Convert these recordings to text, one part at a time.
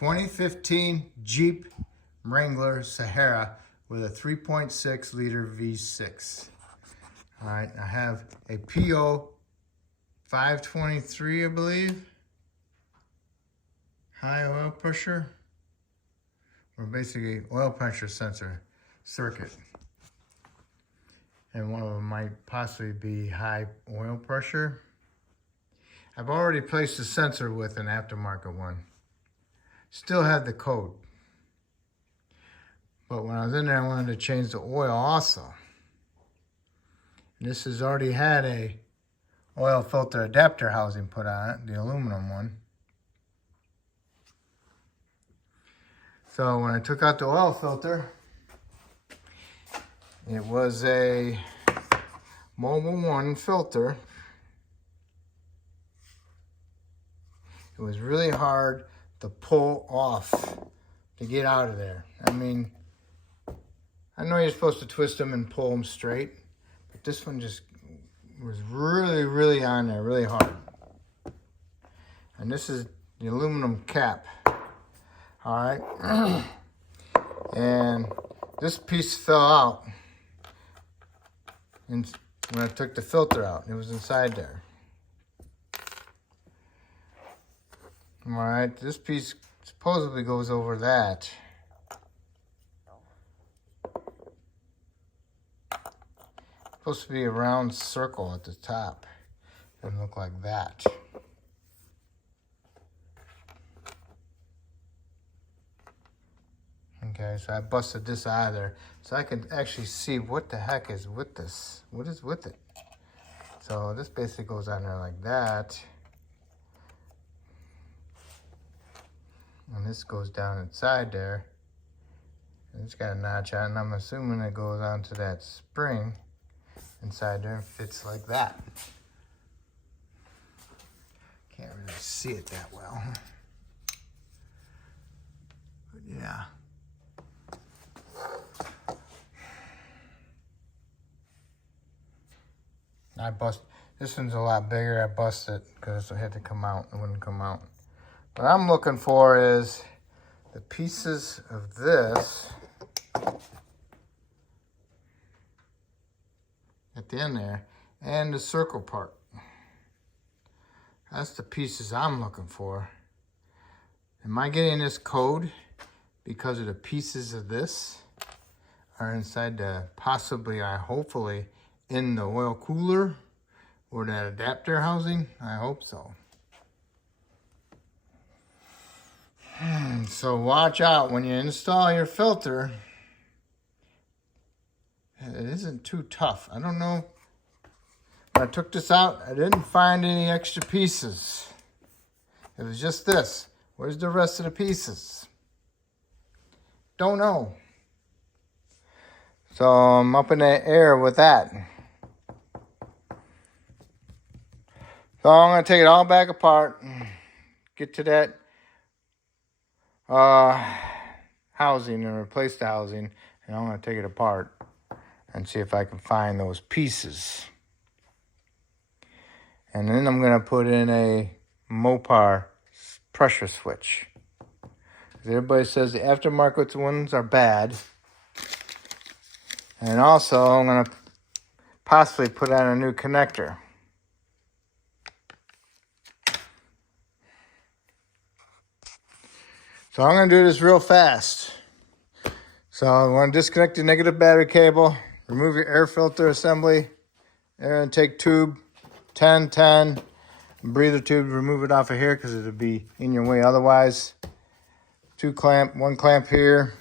2015 Jeep Wrangler Sahara with a 3.6 liter V6. All right, I have a P0523, I believe, high oil pressure, or basically oil pressure sensor circuit. And one of them might possibly be high oil pressure. I've already placed the sensor with an aftermarket one. Still had the code. But when I was in there, I wanted to change the oil also. And this has already had a oil filter adapter housing put on it, the aluminum one. So when I took out the oil filter, it was a Mobile 1 filter. It was really hard to pull off to get out of there. I mean, I know you're supposed to twist them and pull them straight, but this one just was really on there, really hard. And this is the aluminum cap. All right. And this piece fell out and when I took the filter out. It was inside there. All right, this piece supposedly goes over that. Supposed to be a round circle at the top. Doesn't look like that. Okay, so I busted this out of there so I can actually see what the heck is with this. What is with it? So this basically goes on there like that. And this goes down inside there. And it's got a notch on it, and I'm assuming it goes onto that spring inside there and fits like that. Can't really see it that well. But yeah. This one's a lot bigger. I busted it because it had to come out. It wouldn't come out. What I'm looking for is the pieces of this at the end there and the circle part. That's the pieces I'm looking for. Am I getting this code because of the pieces of this are inside the possibly, hopefully, in the oil cooler or that adapter housing? I hope so. So watch out when you install your filter. It isn't too tough. I don't know. When I took this out, I didn't find any extra pieces. It was just this. Where's the rest of the pieces? Don't know. So I'm up in the air with that. So I'm going to take it all back apart, get to that housing and replace the housing, and I'm going to take it apart and see if I can find those pieces. And then I'm going to put in a MOPAR pressure switch. Everybody says the aftermarket ones are bad. And also I'm going to possibly put on a new connector. So I'm going to do this real fast. So I want to disconnect the negative battery cable, remove your air filter assembly, air intake tube, 1010, breather tube, remove it off of here because it'll be in your way otherwise. One clamp here.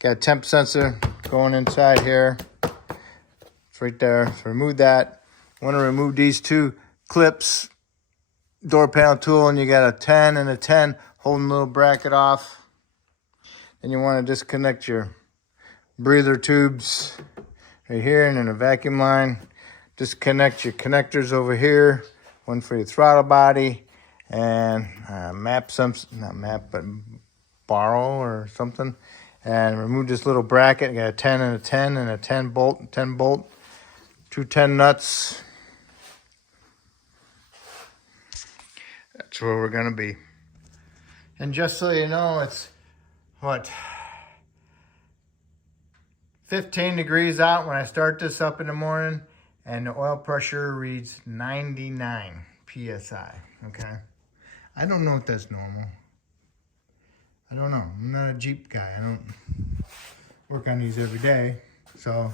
Got a temp sensor going inside here. It's right there. So remove that. Want to remove these two clips, door panel tool, and you got a 10 and a 10 holding the little bracket off. Then you want to disconnect your breather tubes right here, and then a vacuum line. Disconnect your connectors over here. One for your throttle body and borrow or something. And remove this little bracket. You got a 10 and a 10 and a 10 bolt, 2 10 nuts. That's where we're gonna be. And just so you know, it's what, 15 degrees out when I start this up in the morning, and the oil pressure reads 99 PSI, okay? I don't know if that's normal. I don't know. I'm not a Jeep guy. I don't work on these every day. So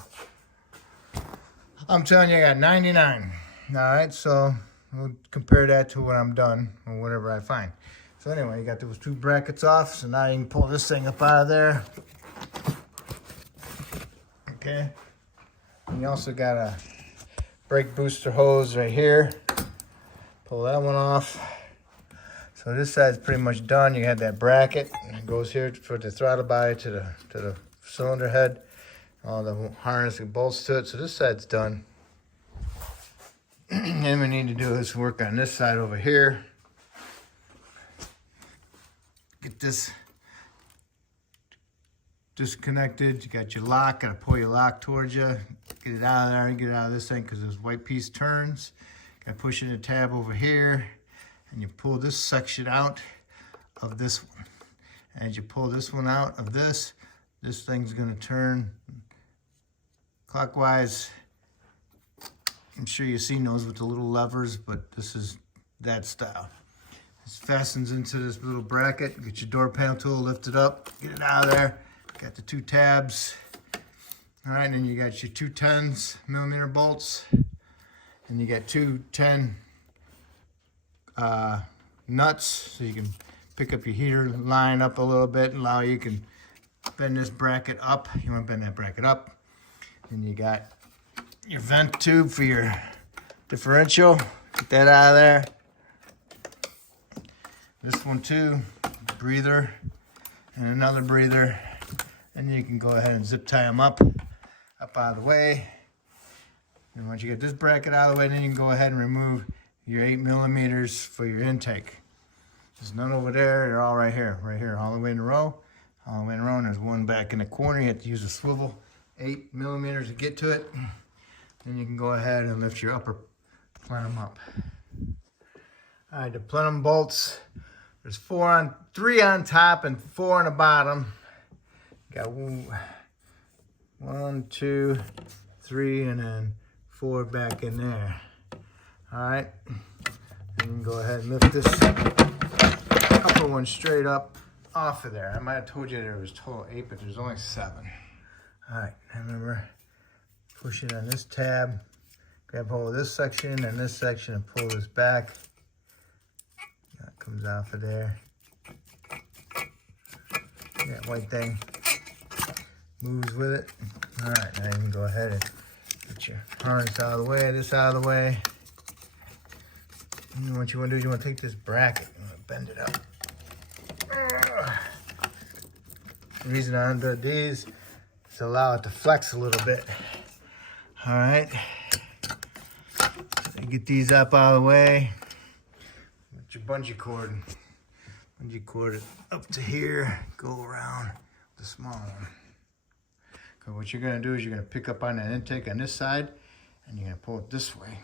I'm telling you, I got 99. All right, so we'll compare that to when I'm done or whatever I find. So anyway, you got those two brackets off. So now you can pull this thing up out of there. Okay. And you also got a brake booster hose right here. Pull that one off. So this side's pretty much done. You have that bracket. It goes here for the throttle body to the cylinder head. All the harness and bolts to it. So this side's done. And we need to do is work on this side over here. Get this disconnected. You got your lock. Got to pull your lock towards you. Get it out of there and get it out of this thing because this white piece turns. Got to push in the tab over here. And you pull this section out of this one. And as you pull this one out of this thing's going to turn clockwise. I'm sure you've seen those with the little levers, but this is that style. This fastens into this little bracket. Get your door panel tool, lift it up, get it out of there. Got the two tabs. All right, and then you got your two 10mm bolts. And you got two 10 nuts, so you can pick up your heater line up a little bit and allow you can bend this bracket up. You want to bend that bracket up. Then you got your vent tube for your differential. Get that out of there. This one too, breather and another breather. And you can go ahead and zip tie them up out of the way. And once you get this bracket out of the way, then you can go ahead and remove your 8mm for your intake. There's none over there, they're all right here, all the way in a row, all the way in a row, and there's one back in the corner. You have to use a swivel, 8mm to get to it. Then you can go ahead and lift your upper plenum up. All right, the plenum bolts, there's 3 on top and 4 on the bottom. Got 1, 2, 3, and then 4 back in there. All right, and you can go ahead and lift this upper one straight up off of there. I might have told you there was total 8, but there's only 7. All right, and remember, push it on this tab, grab hold of this section and this section and pull this back. That comes off of there. That white thing moves with it. All right, now you can go ahead and get your harness out of the way, this out of the way. And what you want to do is you want to take this bracket and bend it up. The reason I undid these is to allow it to flex a little bit. All right. So you get these up out of the way. With your bungee cord. Bungee cord it up to here. Go around the small one. So what you're going to do is you're going to pick up on that intake on this side and you're going to pull it this way.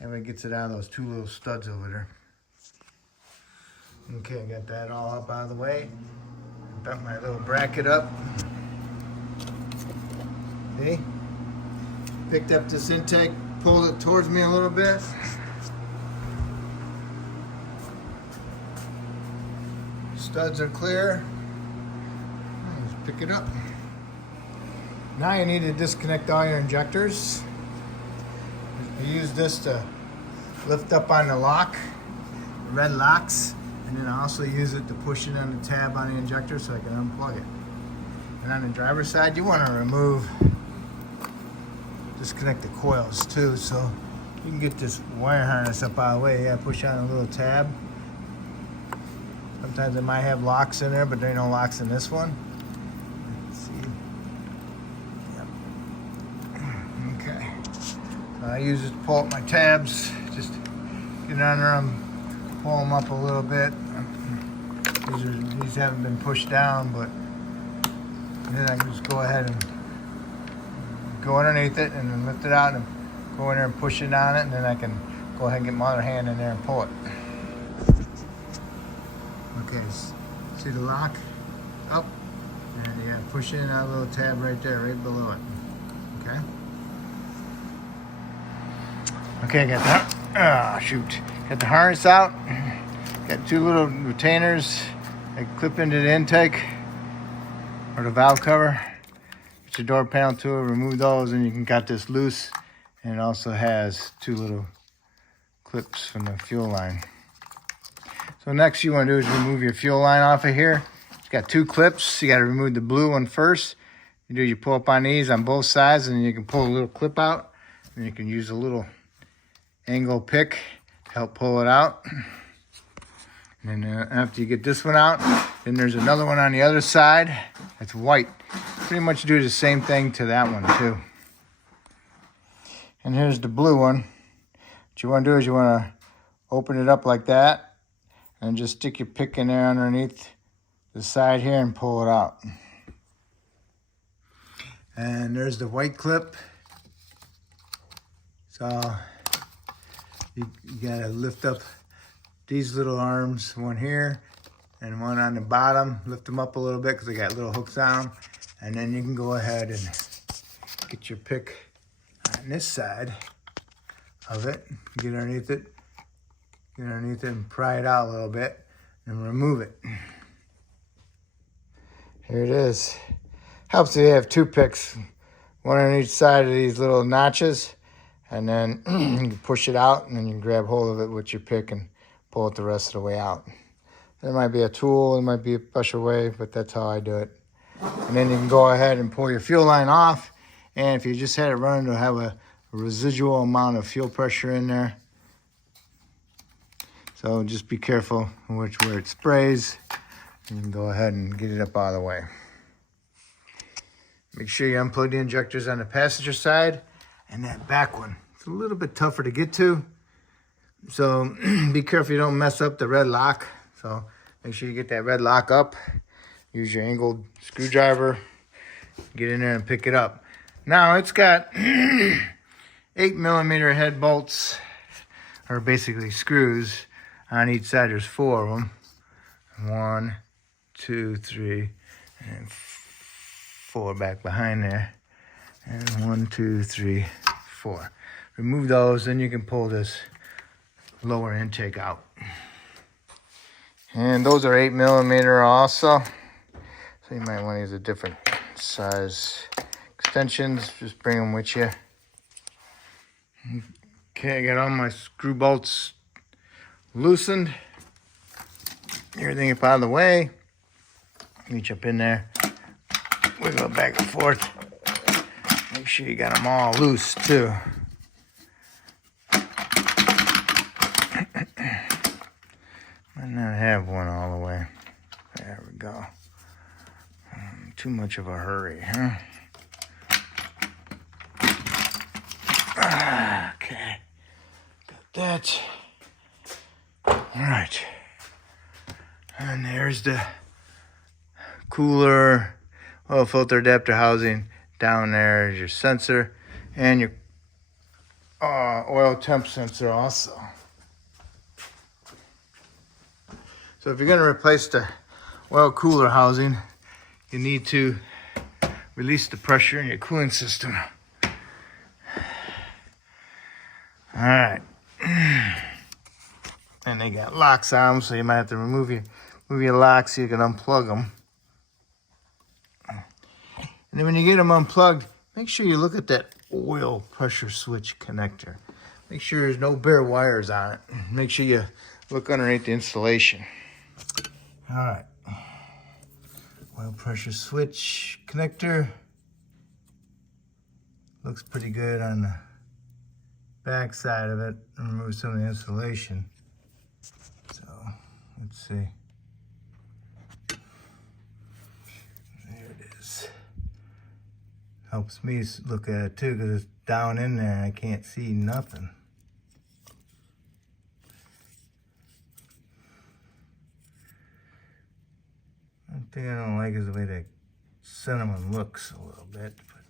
That way it gets it out of those 2 little studs over there. Okay, got that all up out of the way. Bent my little bracket up. See? Picked up this intake, pulled it towards me a little bit. Studs are clear. Just pick it up. Now you need to disconnect all your injectors. You use this to lift up on the lock, the red locks, and then I also use it to push it on the tab on the injector so I can unplug it. And on the driver's side, you want to disconnect the coils too, so you can get this wire harness up out of the way. You gotta push on a little tab. Sometimes they might have locks in there, but there ain't no locks in this one. Let's see. Yep. Okay. So I use it to pull up my tabs. Just get on there and pull them up a little bit. These haven't been pushed down, but then I can just go ahead and go underneath it and then lift it out and go in there and push it on it, and then I can go ahead and get my other hand in there and pull it. Okay, see the lock? Up. And you gotta push in that little tab right there, right below it. Okay? Okay, got that. Shoot. Got the harness out. Got two little retainers that clip into the intake or the valve cover. Put your door panel to it, remove those, and you can got this loose. And it also has two little clips from the fuel line. So next you want to do is remove your fuel line off of here. It's got two clips. You got to remove the blue one first. You pull up on these on both sides, and you can pull a little clip out. And you can use a little angle pick to help pull it out. And then after you get this one out, then there's another one on the other side that's white. Pretty much do the same thing to that one too. And here's the blue one. What you want to do is you want to open it up like that and just stick your pick in there underneath the side here and pull it out. And there's the white clip. So you gotta lift up these little arms, one here and one on the bottom. Lift them up a little bit because they got little hooks on them. And then you can go ahead and get your pick on this side of it. Get underneath it. Get underneath it and pry it out a little bit and remove it. Here it is. Helps if you have two picks, one on each side of these little notches, and then you can push it out and then you can grab hold of it with your pick and pull it the rest of the way out. There might be a tool, it might be a special way, but that's how I do it. And then you can go ahead and pull your fuel line off, and if you just had it running, it'll have a residual amount of fuel pressure in there. So just be careful where it sprays. You can go ahead and get it up out of the way. Make sure you unplug the injectors on the passenger side and that back one. It's a little bit tougher to get to. So be careful you don't mess up the red lock. So make sure you get that red lock up. Use your angled screwdriver. Get in there and pick it up. Now it's got 8mm head bolts, or basically screws, on each side. There's 4 of them. 1, 2, 3, and 4 back behind there. And 1, 2, 3, 4. Remove those, then you can pull this lower intake out. And those are 8mm also. So you might want to use a different size extensions. Just bring them with you. Okay, I got all my screw bolts loosened. Everything up out of the way. Reach up in there. Wiggle it back and forth. Make sure you got them all loose too. Might not have one all the way. There we go. Too much of a hurry, huh? Okay. Got that. All right. And there's the cooler oil filter adapter housing. Down there is your sensor and your oil temp sensor also. So if you're going to replace the oil cooler housing, you need to release the pressure in your cooling system. All right. And they got locks on them, so you might have to move your locks so you can unplug them. And then when you get them unplugged, make sure you look at that oil pressure switch connector. Make sure there's no bare wires on it. Make sure you look underneath the installation. All right. Oil pressure switch connector. Looks pretty good on the back side of it. Remove some of the insulation. So let's see. There it is. Helps me look at it too because it's down in there and I can't see nothing. One thing I don't like is the way the cinnamon looks a little bit, but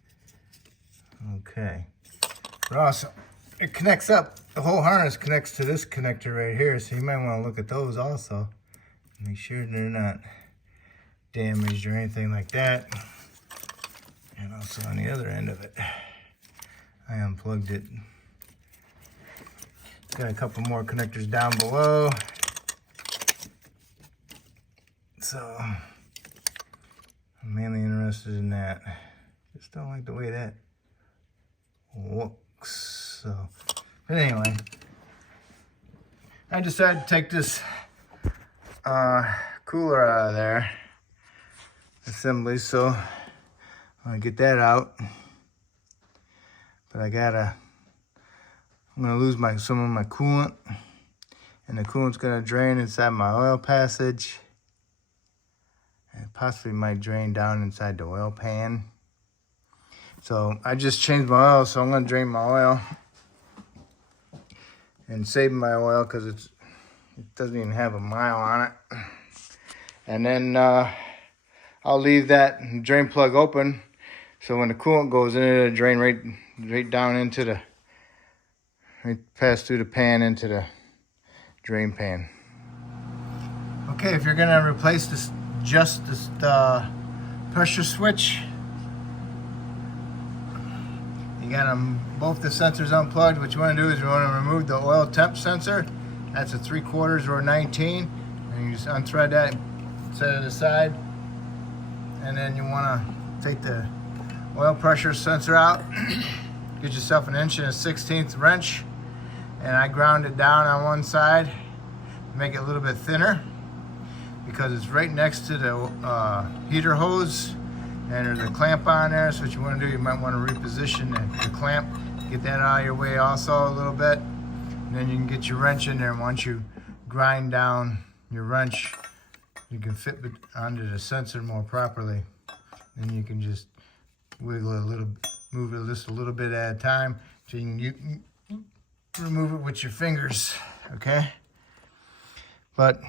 okay. But also, it connects up. The whole harness connects to this connector right here, so you might want to look at those also. Make sure they're not damaged or anything like that. And also on the other end of it, I unplugged it. Got a couple more connectors down below. So I'm mainly interested in that. Just don't like the way that looks. So, but anyway, I decided to take this cooler out of there assembly, so I'm gonna get that out. But I'm gonna lose some of my coolant, and the coolant's gonna drain inside my oil passage, and possibly might drain down inside the oil pan. So I just changed my oil, so I'm gonna drain my oil and save my oil because it doesn't even have a mile on it. And then I'll leave that drain plug open, so when the coolant goes in, it'll drain right down into the, pass through the pan into the drain pan. Okay, if you're gonna replace this pressure switch, you got both the sensors unplugged. What you want to do is you want to remove the oil temp sensor. That's a 3/4 or 19, and you just unthread that, set it aside, and then you want to take the oil pressure sensor out. Get yourself an 1 1/16 wrench, and I ground it down on one side, make it a little bit thinner because it's right next to the heater hose, and there's a clamp on there. So what you want to do, you might want to reposition the clamp, get that out of your way also a little bit, and then you can get your wrench in there. And once you grind down your wrench, you can fit it onto the sensor more properly. Then you can just wiggle it a little, move it just a little bit at a time, so you can remove it with your fingers, okay? But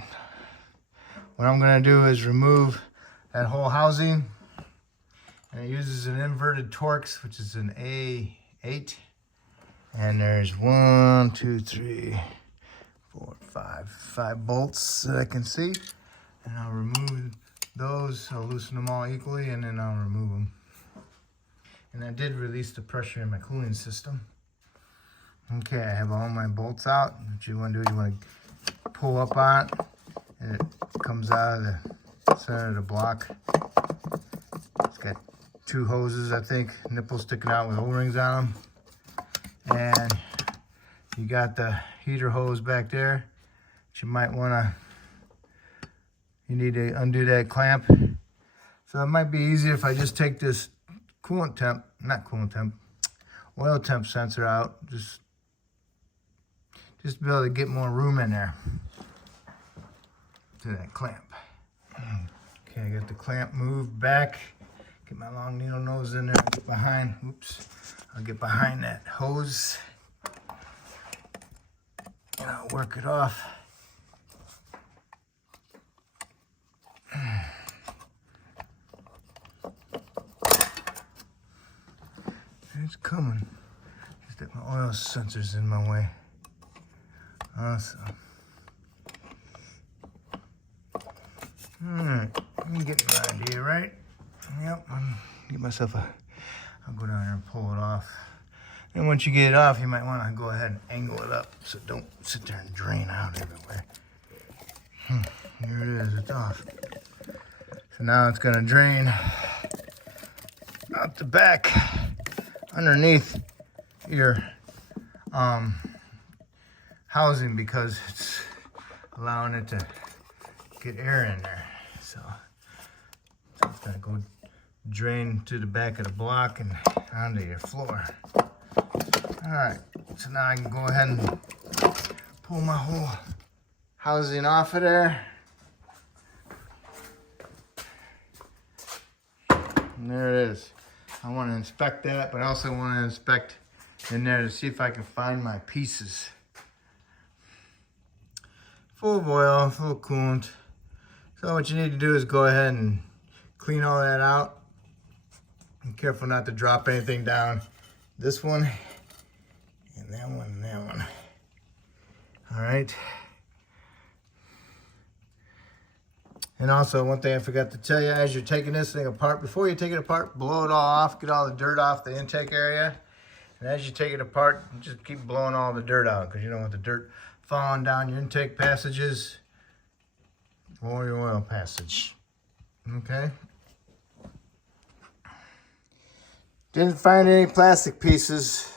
what I'm gonna do is remove that whole housing, and it uses an inverted Torx, which is an A8, and there's 1, 2, 3, 4, 5 bolts that I can see, and I'll remove those. I'll loosen them all equally, and then I'll remove them. And I did release the pressure in my cooling system. Okay, I have all my bolts out. What you want to do is you want to pull up on it, and it comes out of the center of the block. It's got 2 hoses, I think, nipples sticking out with O-rings on them. And you got the heater hose back there. You might want to, you need to undo that clamp. So it might be easier if I just take this oil temp sensor out, just to be able to get more room in there to that clamp. Okay, I got the clamp moved back. Get my long needle nose in there, get behind, I'll get behind that hose, and I'll work it off. It's coming. Just that my oil sensor's in my way. Awesome. Alright, you get the idea, right? Yep, get myself I'll go down there and pull it off. And once you get it off, you might want to go ahead and angle it up so it don't sit there and drain out everywhere. Here it is, it's off. So now it's gonna drain out the back underneath your housing, because it's allowing it to get air in there. So it's gonna go drain to the back of the block and onto your floor. All right, so now I can go ahead and pull my whole housing off of there. And there it is. I want to inspect that, but I also want to inspect in there to see if I can find my pieces. Full of oil, full of coolant. So what you need to do is go ahead and clean all that out. Be careful not to drop anything down. This one, and that one, and that one. All right. And also, one thing I forgot to tell you, as you're taking this thing apart, before you take it apart, blow it all off, get all the dirt off the intake area. And as you take it apart, just keep blowing all the dirt out, because you don't want the dirt falling down your intake passages or your oil passage. Okay? Didn't find any plastic pieces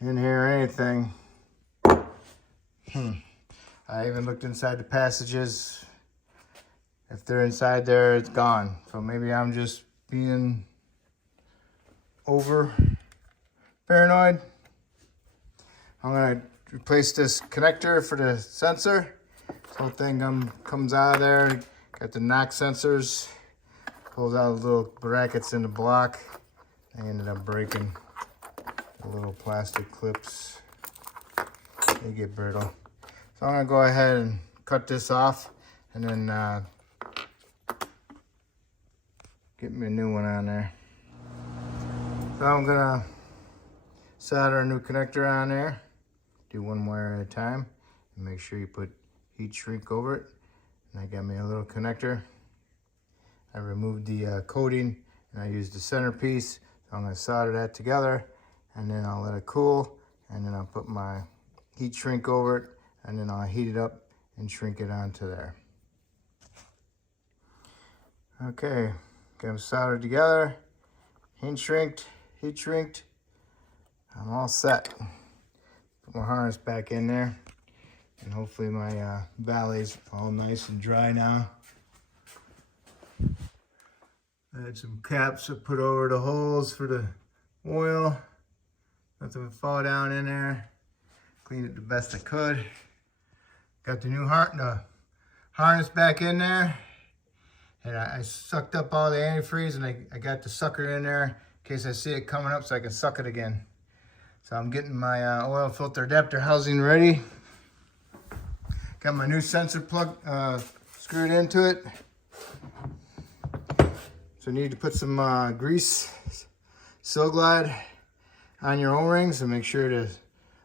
in here or anything. I even looked inside the passages. If they're inside there, it's gone. So maybe I'm just being over paranoid. I'm gonna replace this connector for the sensor. This whole thing comes out of there. Got the knock sensors. Pulls out the little brackets in the block. I ended up breaking the little plastic clips. They get brittle. So I'm gonna go ahead and cut this off and then get me a new one on there. So I'm gonna solder a new connector on there. Do one wire at a time. And make sure you put heat shrink over it. And I got me a little connector. I removed the coating and I used the centerpiece. So I'm gonna solder that together and then I'll let it cool. And then I'll put my heat shrink over it and then I'll heat it up and shrink it onto there. Okay. Get them soldered together, heat shrinked. I'm all set. Put my harness back in there, and hopefully my valley's all nice and dry now. I had some caps I put over the holes for the oil. Nothing would fall down in there. Cleaned it the best I could. Got the new harness back in there. And I sucked up all the antifreeze and I got the sucker in there in case I see it coming up so I can suck it again. So I'm getting my oil filter adapter housing ready. Got my new sensor plug screwed into it. So you need to put some grease, Silglide on your O-rings and make sure the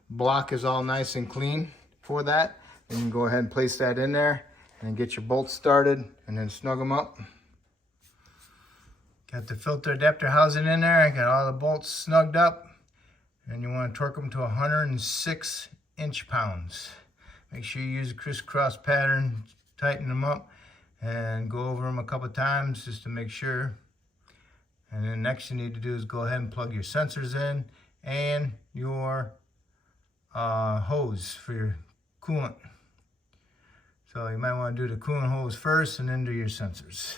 block is all nice and clean for that. Then you can go ahead and place that in there. And get your bolts started and then snug them up. Got the filter adapter housing in there. I got all the bolts snugged up. And you want to torque them to 106 inch-pounds. Make sure you use a crisscross pattern, tighten them up, and go over them a couple times just to make sure. And then next you need to do is go ahead and plug your sensors in and your hose for your coolant. So you might want to do the coolant hose first and then do your sensors.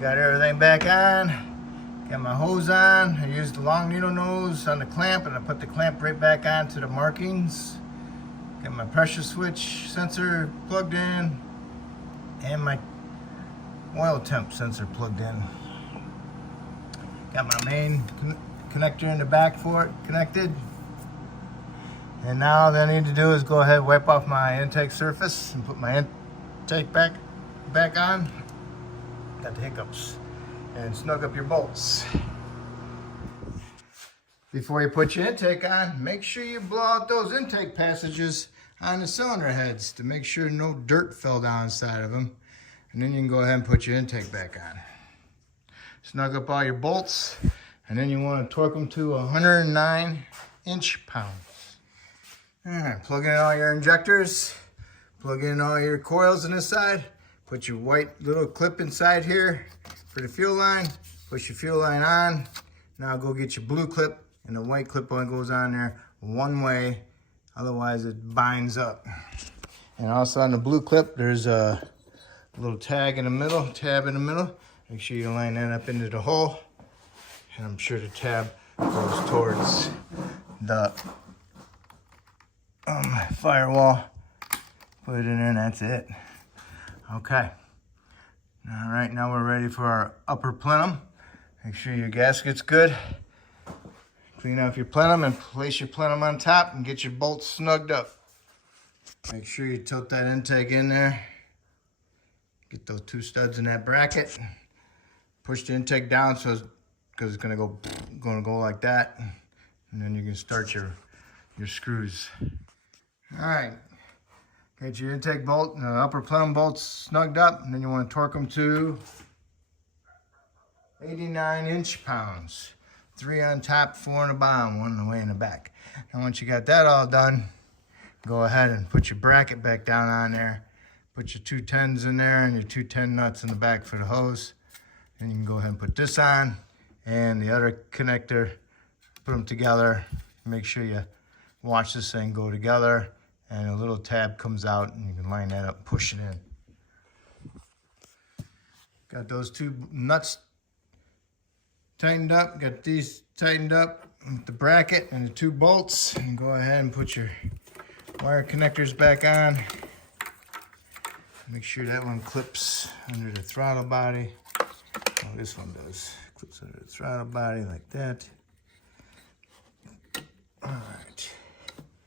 Got everything back on. Got my hose on. I used the long needle nose on the clamp and I put the clamp right back onto the markings. Got my pressure switch sensor plugged in and my oil temp sensor plugged in. Got my main connector in the back for it connected. And now all I need to do is go ahead and wipe off my intake surface and put my intake back on. Got the hiccups. And snug up your bolts. Before you put your intake on, make sure you blow out those intake passages on the cylinder heads to make sure no dirt fell down inside of them. And then you can go ahead and put your intake back on. Snug up all your bolts, and then you want to torque them to 109 inch-pounds. All right, plug in all your injectors, plug in all your coils on this side, put your white little clip inside here for the fuel line, push your fuel line on. Now go get your blue clip, and the white clip only goes on there one way, otherwise it binds up. And also on the blue clip, there's a little tab in the middle. Make sure you line that up into the hole, and I'm sure the tab goes towards the firewall. Put it in there and that's it. Okay. All right, now we're ready for our upper plenum. Make sure your gasket's good. Clean off your plenum and place your plenum on top and get your bolts snugged up. Make sure you tilt that intake in there. Get those two studs in that bracket. Push the intake down because it's gonna go like that. And then you can start your screws. All right, Get your intake bolt and the upper plenum bolts snugged up, and then you want to torque them to 89 inch-pounds. 3 on top, 4 on the bottom, 1 away in the back. And once you got that all done, go ahead and put your bracket back down on there. Put your 2 10s in there and your 2 10 nuts in the back for the hose. And you can go ahead and put this on and the other connector. Put them together. Make sure you watch this thing go together, and a little tab comes out and you can line that up and push it in. Got those 2 nuts tightened up, got these tightened up with the bracket and the 2 bolts, and go ahead and put your wire connectors back on. Make sure that one clips under the throttle body. Oh, this one does. Clips under the throttle body like that. All right.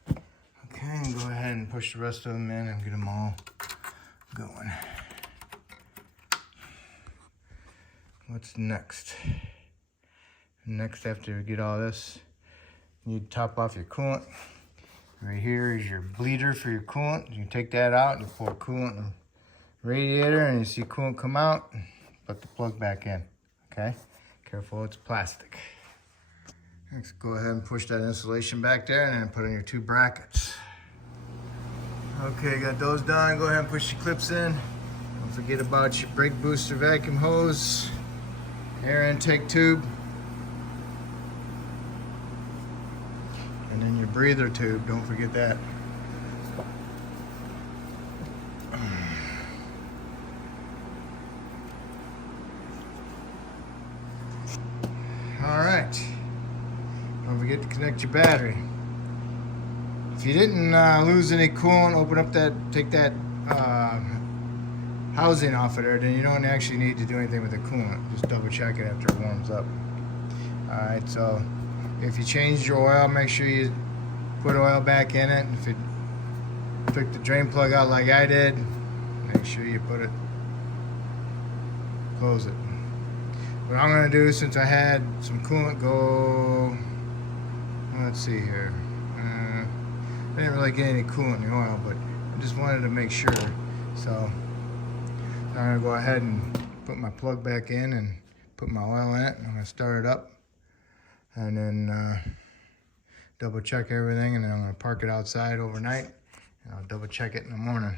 Okay, and go ahead and push the rest of them in and get them all going. What's next? Next, after you get all this, you need to top off your coolant. Right here is your bleeder for your coolant. You take that out, you pour coolant in the radiator, and you see coolant come out. Put the plug back in, okay? Careful, it's plastic. Next, go ahead and push that insulation back there, and then put in your 2 brackets. Okay, got those done. Go ahead and push your clips in. Don't forget about your brake booster vacuum hose, air intake tube, and then your breather tube. Don't forget that. All right. Don't forget to connect your battery. If you didn't lose any coolant, open up that, take that housing off of there, then you don't actually need to do anything with the coolant. Just double check it after it warms up. All right, so if you changed your oil, make sure you put oil back in it. If you took the drain plug out like I did, make sure you put it, close it. What I'm gonna do, since I had some coolant go, let's see here. I didn't really get any coolant in the oil, but I just wanted to make sure. So I'm gonna go ahead and put my plug back in and put my oil in it. I'm gonna start it up and then double check everything, and then I'm gonna park it outside overnight, and I'll double check it in the morning.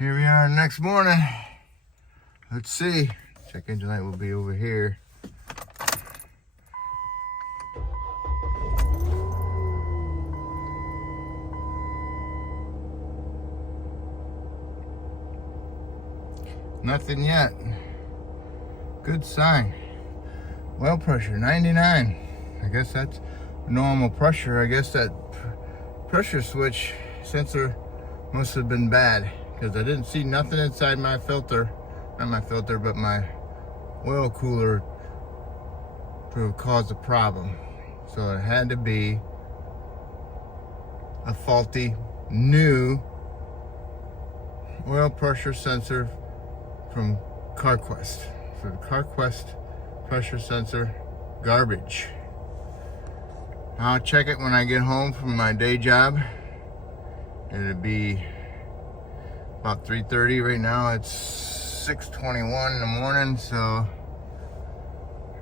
Here we are next morning. Let's see. Check engine light will be over here. Nothing yet. Good sign. Oil pressure 99. I guess that's normal pressure. I guess that pressure switch sensor must have been bad, because I didn't see nothing inside my filter. Not my filter, but my oil cooler to have caused a problem. So it had to be a faulty new oil pressure sensor from Carquest. So the Carquest pressure sensor, garbage. I'll check it when I get home from my day job. It'll be about 3:30 right now. It's 6:21 in the morning, so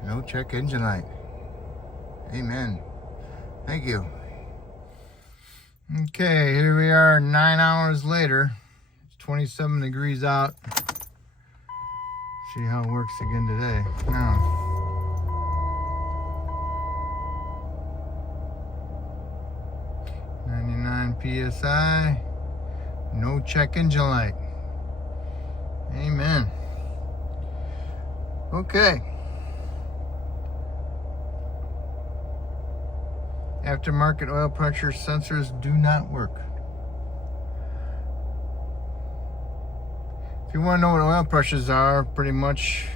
no check engine light. Amen. Thank you. Okay, here we are 9 hours later. It's 27 degrees out. See how it works again today. Now, PSI, no check engine light. Amen. Okay. Aftermarket oil pressure sensors do not work. If you want to know what oil pressures are, pretty much,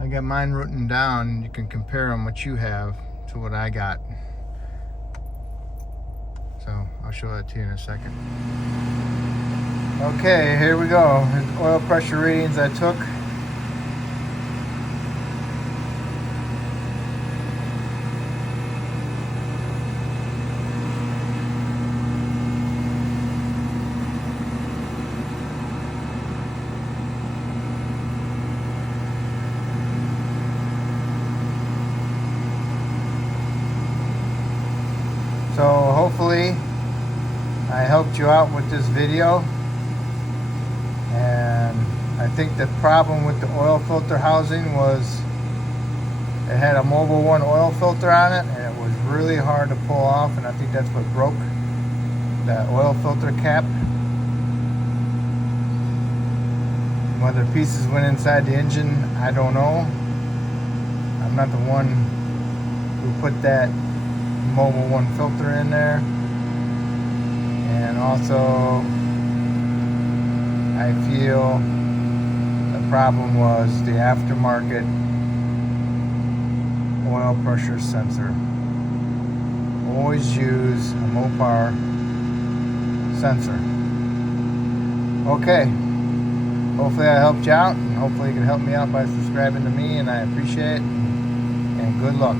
I got mine written down. You can compare them, what you have, to what I got. So I'll show that to you in a second. Okay, here we go. Here's the oil pressure readings I took. I helped you out with this video, and I think the problem with the oil filter housing was it had a Mobil 1 oil filter on it, and it was really hard to pull off, and I think that's what broke that oil filter cap. Whether pieces went inside the engine, I don't know. I'm not the one who put that Mobil 1 filter in there. And also, I feel the problem was the aftermarket oil pressure sensor. Always use a MOPAR sensor. Okay. Hopefully I helped you out, and hopefully you can help me out by subscribing to me, and I appreciate it, and good luck.